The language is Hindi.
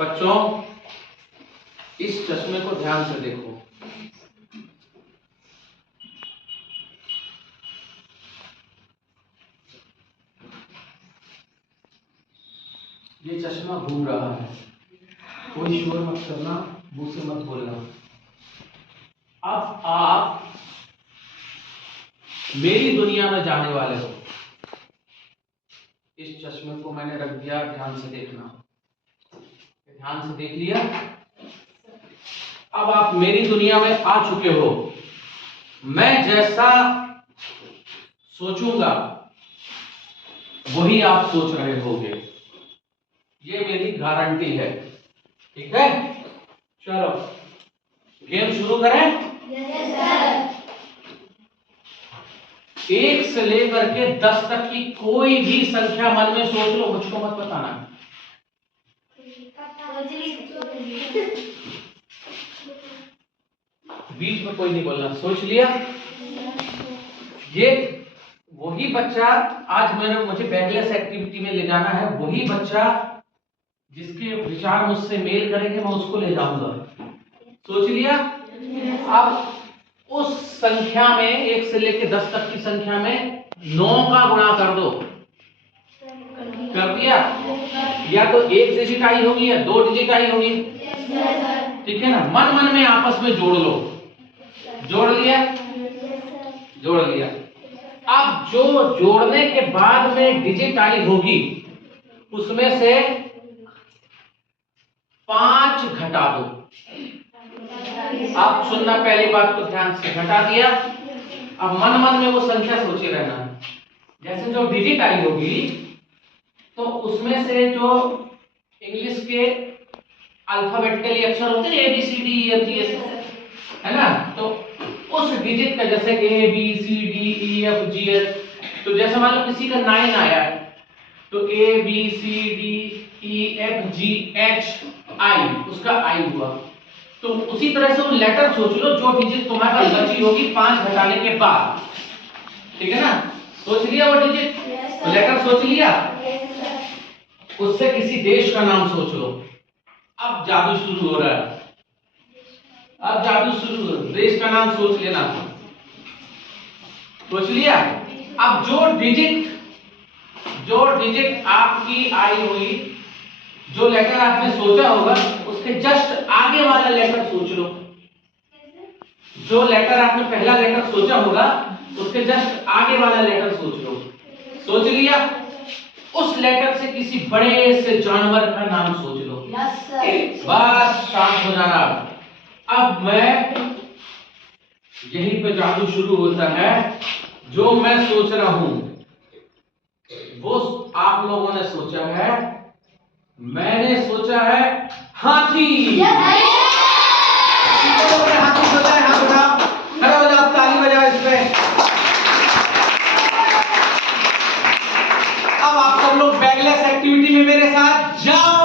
बच्चों इस चश्मे को ध्यान से देखो। ये चश्मा घूम रहा है, कोई शोर मत करना, मुंह से मत बोलना। अब आप मेरी दुनिया में जाने वाले हो। इस चश्मे को मैंने रख दिया, ध्यान से देखना। ध्यान से देख लिया। अब आप मेरी दुनिया में आ चुके हो। मैं जैसा सोचूंगा वही आप सोच रहे होगे, ये मेरी गारंटी है। ठीक है, चलो गेम शुरू करें। Yes sir. 1 से लेकर के 10 तक की कोई भी संख्या मन में सोच लो, मुझको मत बताना। बीच में कोई नहीं बोलना। सोच लिया? ये वही बच्चा आज मुझे बैकलेस एक्टिविटी में ले जाना है। वही बच्चा जिसके विचार मुझसे मेल करेंगे मैं उसको ले जाऊंगा। सोच लिया? अब उस संख्या में 1 से लेकर 10 तक की संख्या में 9 का गुणा कर दो। कर दिया? या तो 1 डिजिट आई होगी या 2 डिजिट आई होगी। ठीक है ना, मन मन में आपस में जोड़ लो। जोड़ लिया? जोड़ लिया। अब जो जोड़ने के बाद में डिजिट आई होगी उसमें से 5 घटा दो। अब सुनना, पहली बात को ध्यान से। घटा दिया। अब मन मन में वो संख्या सोचे रहना। जैसे जो डिजिट आई होगी तो उसमें से जो इंग्लिश के अल्फाबेटिकली अक्षर होते हैं A B C D E F G S, है ना, तो उस डिजिट का जैसे A B C D E F G H, तो जैसे मान लो किसी का 9 आया है तो A B C D E F G H I, उसका आई हुआ। तो उसी तरह से वो लेटर सोच लो जो डिजिट तुम्हारे पास बची होगी 5 घटाने के बाद। ठीक है ना, सोच लिया वो डिजिट? तो लेटर सोच लिया। उससे किसी देश का नाम सोच लो। अब जादू शुरू हो रहा है। अब जादू शुरू हो, देश का नाम सोच लेना। सोच लिया? अब जो डिजिट आपकी आई हुई, जो लेटर आपने सोचा होगा उसके जस्ट आगे वाला लेटर सोच लो। जो लेटर आपने पहला लेटर सोचा होगा उसके जस्ट आगे वाला लेटर सोच लो। सोच लिया? उस लेटर से किसी बड़े से जानवर का नाम सोच लो। बस शांत हो जाना। अब मैं यहीं पे जादू शुरू होता है। जो मैं सोच रहा हूं वो आप लोगों ने सोचा है। मैंने सोचा है हाथी। हाथी सोचा है, हाथ उठाओ, खड़े हो जाओ, ताली बजाओ इस पे। अब आप सब लोग बैकलेस एक्टिविटी में मेरे साथ जाओ।